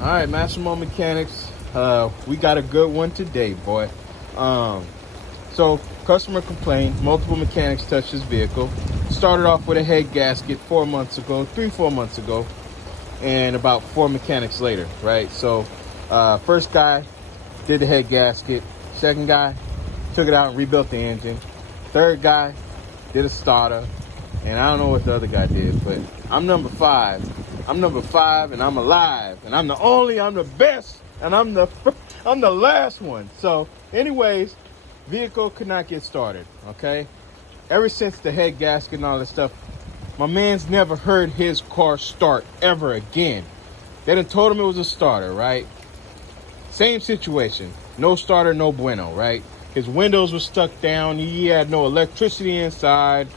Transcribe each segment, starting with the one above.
All right, Massimo Mechanics. We got a good one today, boy. So customer complained. Multiple mechanics touched his vehicle. Started off with a head gasket 4 months ago, 4 months ago, and about 4 mechanics later, right? So first guy did the head gasket. Second guy took it out and rebuilt the engine. Third guy did a starter. And I don't know what the other guy did, but I'm number 5. I'm number 5, and I'm alive. And I'm the best, and I'm the last one. So, anyways, vehicle could not get started, okay? Ever since the head gasket and all that stuff, my man's never heard his car start ever again. They done told him it was a starter, right? Same situation. No starter, no bueno, right? His windows were stuck down. He had no electricity inside.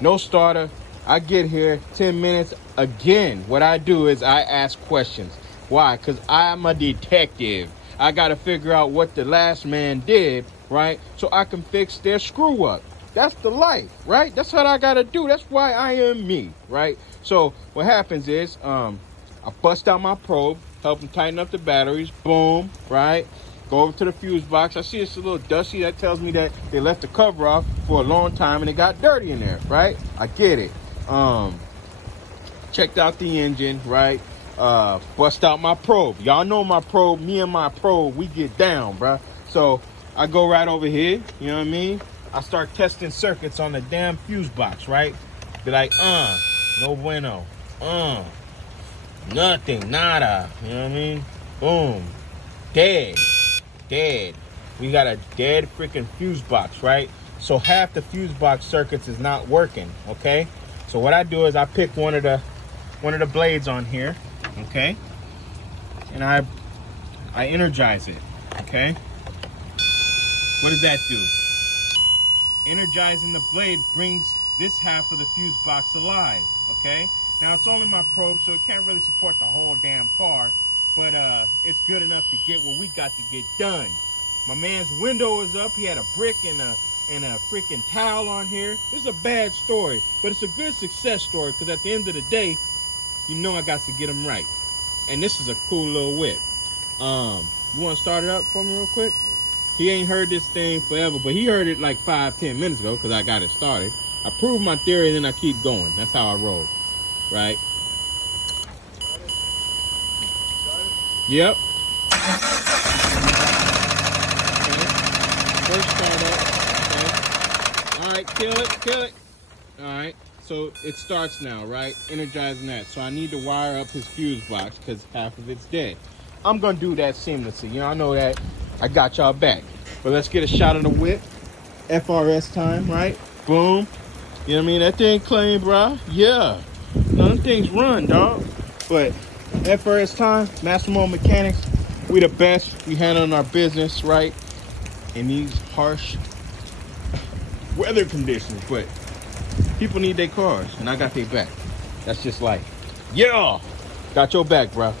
No starter. I get here 10 minutes. Again, what I do is I ask questions. Why? Because I'm a detective. I got to figure out what the last man did, right? So I can fix their screw up. That's the life, right? That's what I got to do. That's why I am me, right? So what happens is I bust out my probe, help them tighten up the batteries. Boom, right? Go over to the fuse box. I see it's a little dusty. That tells me that they left the cover off for a long time and it got dirty in there, right? I get it. Checked out the engine, right? Bust out my probe. Y'all know my probe. Me and my probe, we get down, bruh. So I go right over here. You know what I mean? I start testing circuits on the damn fuse box, right? Be like, no bueno. Nothing, nada. You know what I mean? Boom. Dead. We got a dead freaking fuse box, right? So half the fuse box circuits is not working, okay? So what I do is I pick one of the blades on here, okay? And I energize it, okay? What does that do? Energizing the blade brings this half of the fuse box alive, okay? Now it's only my probe, so it can't really support the whole damn car. But it's good enough to get what we got to get done. My man's window is up. He had a brick and a freaking towel on here. This is a bad story, but it's a good success story because at the end of the day, you know I got to get him right. And this is a cool little whip. You want to start it up for me real quick? He ain't heard this thing forever, but he heard it like 5-10 minutes ago because I got it started. I proved my theory and then I keep going. That's how I roll, right? Yep. Okay. First start up. Okay. All right, kill it. All right, so it starts now, right? Energizing that. So I need to wire up his fuse box because half of it's dead. I'm gonna do that seamlessly. You know, I know that. I got y'all back. But let's get a shot of the whip. FRS time, right? Boom. You know what I mean? That thing clean, bro. Yeah. No, them things run, dog. But FRS time, Massimo Mechanics, we the best. We handling our business, right? In these harsh weather conditions. But people need their cars, and I got their back. That's just life. Yeah! Got your back, bro.